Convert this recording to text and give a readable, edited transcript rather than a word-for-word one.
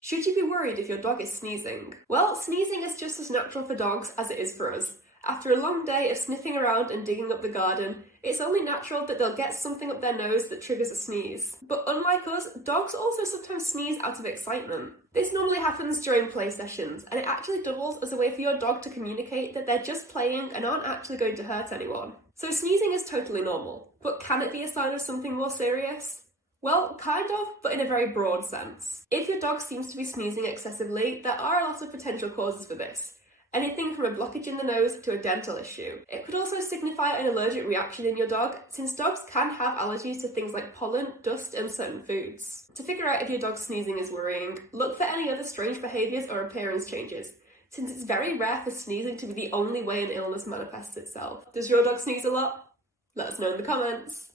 Should you be worried if your dog is sneezing? Well, sneezing is just as natural for dogs as it is for us. After a long day of sniffing around and digging up the garden, it's only natural that they'll get something up their nose that triggers a sneeze. But unlike us, dogs also sometimes sneeze out of excitement. This normally happens during play sessions, and it actually doubles as a way for your dog to communicate that they're just playing and aren't actually going to hurt anyone. So sneezing is totally normal. But can it be a sign of something more serious? Well, kind of, but in a very broad sense. If your dog seems to be sneezing excessively, there are a lot of potential causes for this. Anything from a blockage in the nose to a dental issue. It could also signify an allergic reaction in your dog, since dogs can have allergies to things like pollen, dust, and certain foods. To figure out if your dog's sneezing is worrying, look for any other strange behaviours or appearance changes, since it's very rare for sneezing to be the only way an illness manifests itself. Does your dog sneeze a lot? Let us know in the comments.